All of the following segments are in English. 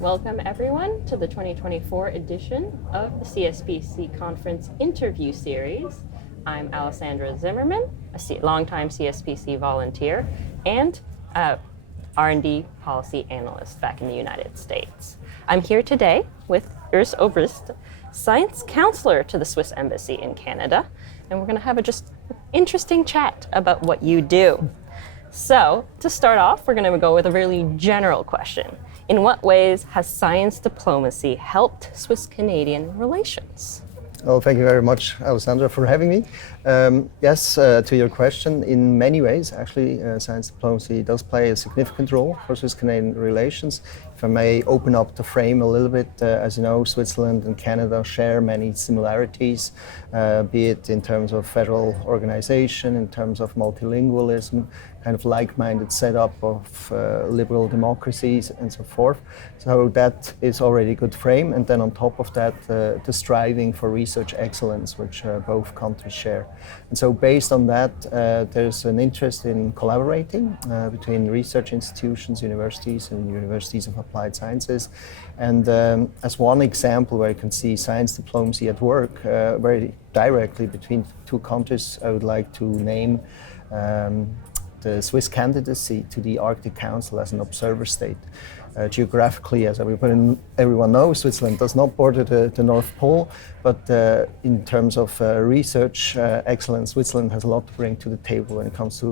Welcome everyone to the 2024 edition of the CSPC Conference Interview Series. I'm Alessandra Zimmerman, a longtime CSPC volunteer and R&D policy analyst back in the United States. I'm here today with Urs Obrist, science counselor to the Swiss Embassy in Canada, and we're going to have a just interesting chat about what you do. So, to start off, we're going to go with a really general question. In what ways has science diplomacy helped Swiss-Canadian relations? Well, thank you very much, Alessandra, for having me. Yes, to your question, in many ways, actually, science diplomacy does play a significant role for Swiss-Canadian relations. If I may open up the frame a little bit, as you know, Switzerland and Canada share many similarities, be it in terms of federal organization, in terms of multilingualism, kind of like-minded setup of liberal democracies and so forth. So that is already a good frame. And then on top of that, the striving for research excellence, which both countries share. And so based on that, there's an interest in collaborating between research institutions, universities, and universities of applied sciences. And as one example where you can see science diplomacy at work very directly between two countries, I would like to name the Swiss candidacy to the Arctic Council as an observer state. Geographically, as everyone knows, Switzerland does not border the North Pole, but in terms of research excellence, Switzerland has a lot to bring to the table when it comes to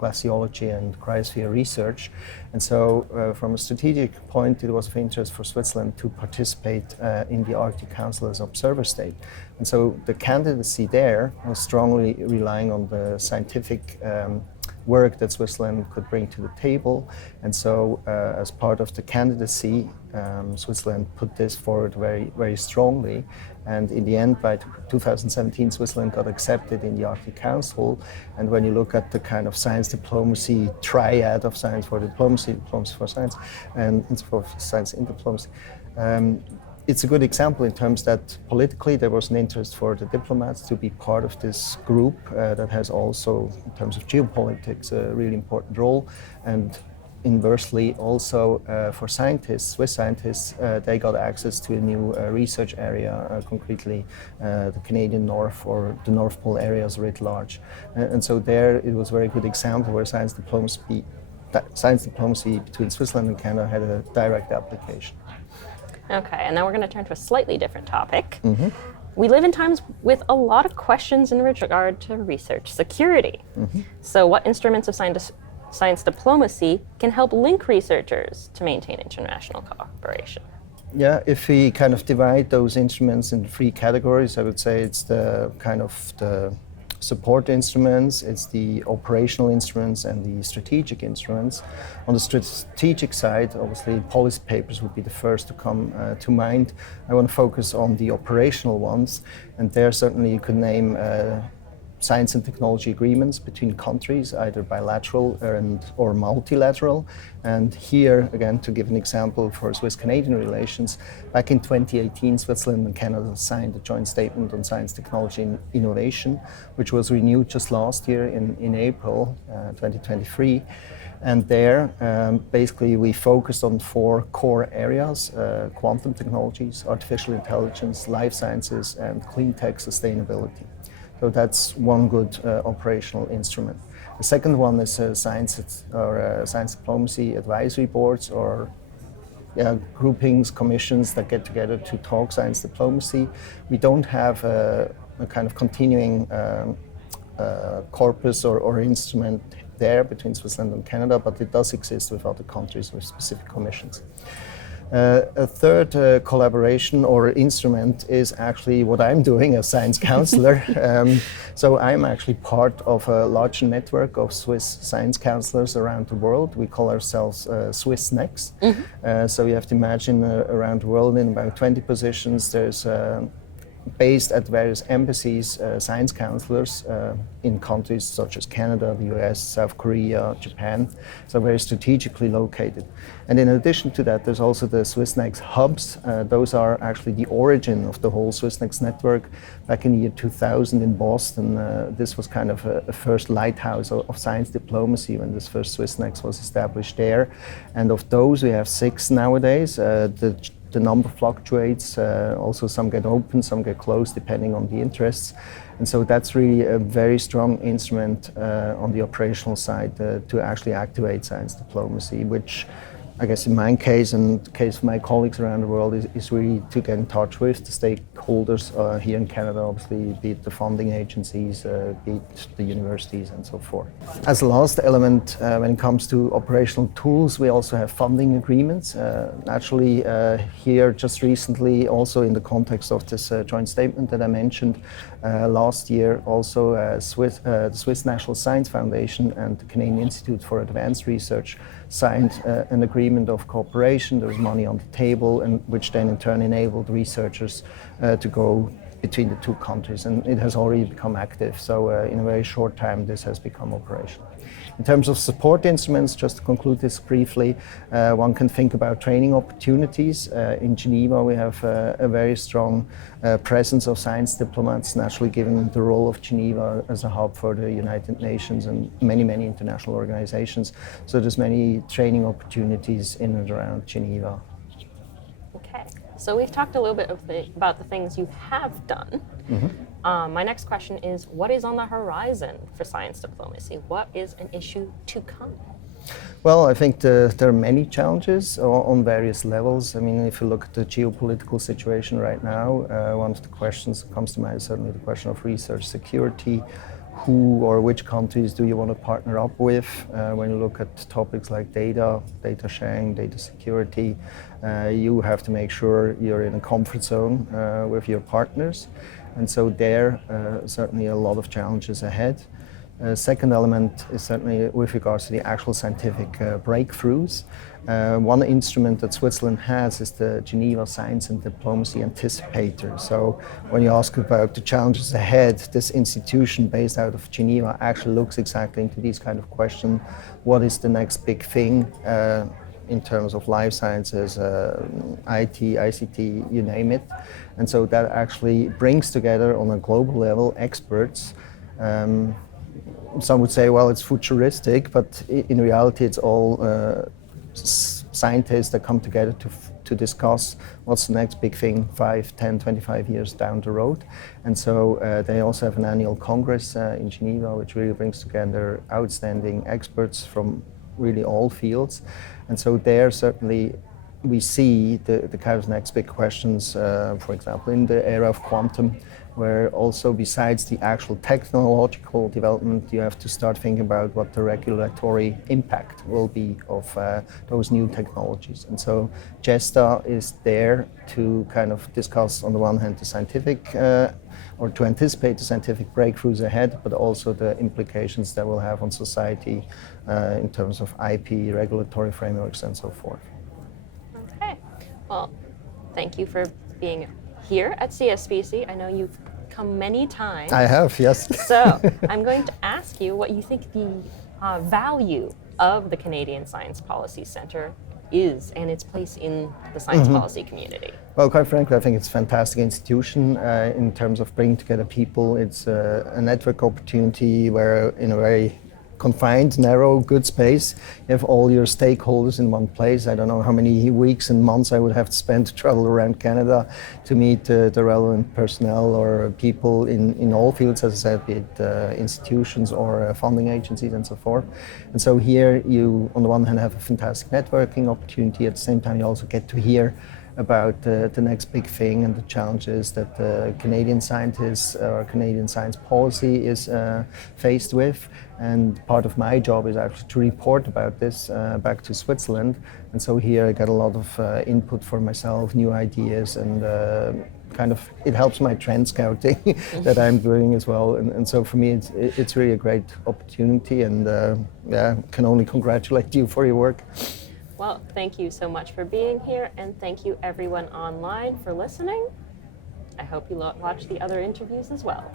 glaciology and cryosphere research. And so from a strategic point, it was of interest for Switzerland to participate in the Arctic Council as observer state. And so the candidacy there was strongly relying on the scientific work that Switzerland could bring to the table. And so as part of the candidacy, Switzerland put this forward very, very strongly. And in the end, by 2017, Switzerland got accepted in the Arctic Council. And when you look at the kind of science diplomacy triad of science for diplomacy, diplomacy for science, and for science in diplomacy, it's a good example in terms that politically there was an interest for the diplomats to be part of this group that has also, in terms of geopolitics, a really important role. And inversely, also for scientists, Swiss scientists, they got access to a new research area, concretely the Canadian North or the North Pole areas writ large. And so there it was a very good example where science diplomacy between Switzerland and Canada had a direct application. Okay, and now we're going to turn to a slightly different topic. Mm-hmm. We live in times with a lot of questions in regard to research security. Mm-hmm. So what instruments of science diplomacy can help link researchers to maintain international cooperation? Yeah, if we kind of divide those instruments into three categories, I would say it's the kind of the support instruments, it's the operational instruments and the strategic instruments. On the strategic side, obviously policy papers would be the first to come to mind. I want to focus on the operational ones, and there certainly you could name science and technology agreements between countries, either bilateral or multilateral. And here, again, to give an example for Swiss-Canadian relations, back in 2018, Switzerland and Canada signed a joint statement on science, technology and innovation, which was renewed just last year in April 2023. And there, basically, we focused on four core areas: quantum technologies, artificial intelligence, life sciences, and clean tech sustainability. So that's one good operational instrument. The second one is science diplomacy advisory boards, or groupings, commissions that get together to talk science diplomacy. We don't have a kind of continuing corpus or instrument there between Switzerland and Canada, but it does exist with other countries with specific commissions. A third collaboration or instrument is actually what I'm doing as science counselor. So I'm actually part of a large network of Swiss science counselors around the world. We call ourselves Swiss Next. Mm-hmm. So you have to imagine around the world in about 20 positions there's based at various embassies, science counselors in countries such as Canada, the US, South Korea, Japan, so very strategically located. And in addition to that, there's also the SwissNext hubs. Those are actually the origin of the whole SwissNext network. Back in the year 2000 in Boston, this was kind of a first lighthouse of science diplomacy when this first SwissNext was established there. And of those, we have 6 nowadays. The number fluctuates, also some get open, some get closed depending on the interests. And so that's really a very strong instrument on the operational side to actually activate science diplomacy, which I guess in my case and the case of my colleagues around the world is really to get in touch with the stakeholders here in Canada, obviously, be it the funding agencies, be it the universities and so forth. As a last element, when it comes to operational tools, we also have funding agreements. Naturally, here just recently, also in the context of this joint statement that I mentioned, last year also the Swiss National Science Foundation and the Canadian Institute for Advanced Research signed an agreement of cooperation. There was money on the table, and which then in turn enabled researchers to go between the two countries, and it has already become active. So in a very short time, this has become operational. In terms of support instruments, just to conclude this briefly, one can think about training opportunities. In Geneva, we have a very strong presence of science diplomats, naturally given the role of Geneva as a hub for the United Nations and many, many international organizations. So there's many training opportunities in and around Geneva. Okay, so we've talked a little bit about the things you have done. My next question is, what is on the horizon for science diplomacy? What is an issue to come? Well, I think there are many challenges on various levels. I mean, if you look at the geopolitical situation right now, one of the questions that comes to mind is certainly the question of research security. Who or which countries do you want to partner up with? When you look at topics like data sharing, data security, you have to make sure you're in a comfort zone with your partners. And so there, certainly a lot of challenges ahead. Second element is certainly with regards to the actual scientific breakthroughs. One instrument that Switzerland has is the Geneva Science and Diplomacy Anticipator. So when you ask about the challenges ahead, this institution based out of Geneva actually looks exactly into these kind of questions. What is the next big thing in terms of life sciences, IT, ICT, you name it. And so that actually brings together on a global level experts. Some would say, well, it's futuristic, but in reality, it's all scientists that come together to discuss what's the next big thing 5, 10, 25 years down the road. And so they also have an annual congress in Geneva, which really brings together outstanding experts from really all fields. And so there certainly we see the kind of next big questions, for example, in the era of quantum, where also besides the actual technological development, you have to start thinking about what the regulatory impact will be of those new technologies. And so GESTA is there to kind of discuss, on the one hand, the scientific, or to anticipate the scientific breakthroughs ahead, but also the implications that will have on society in terms of IP, regulatory frameworks, and so forth. Okay, well, thank you for being here at CSPC. I know you've come many times. I have, yes. So I'm going to ask you what you think the value of the Canadian Science Policy Centre is and its place in the science policy community. Well, quite frankly, I think it's a fantastic institution in terms of bringing together people. It's a network opportunity where, in a very confined, narrow, good space, you have all your stakeholders in one place. I don't know how many weeks and months I would have to spend to travel around Canada to meet the relevant personnel or people in all fields, as I said, be it institutions or funding agencies and so forth. And so here you, on the one hand, have a fantastic networking opportunity. At the same time, you also get to hear about the next big thing and the challenges that Canadian scientists or Canadian science policy is faced with. And part of my job is actually to report about this back to Switzerland. And so here I get a lot of input for myself, new ideas, and kind of it helps my trend scouting that I'm doing as well. And so for me, it's really a great opportunity, and yeah, can only congratulate you for your work. Well, thank you so much for being here, and thank you everyone online for listening. I hope you watch the other interviews as well.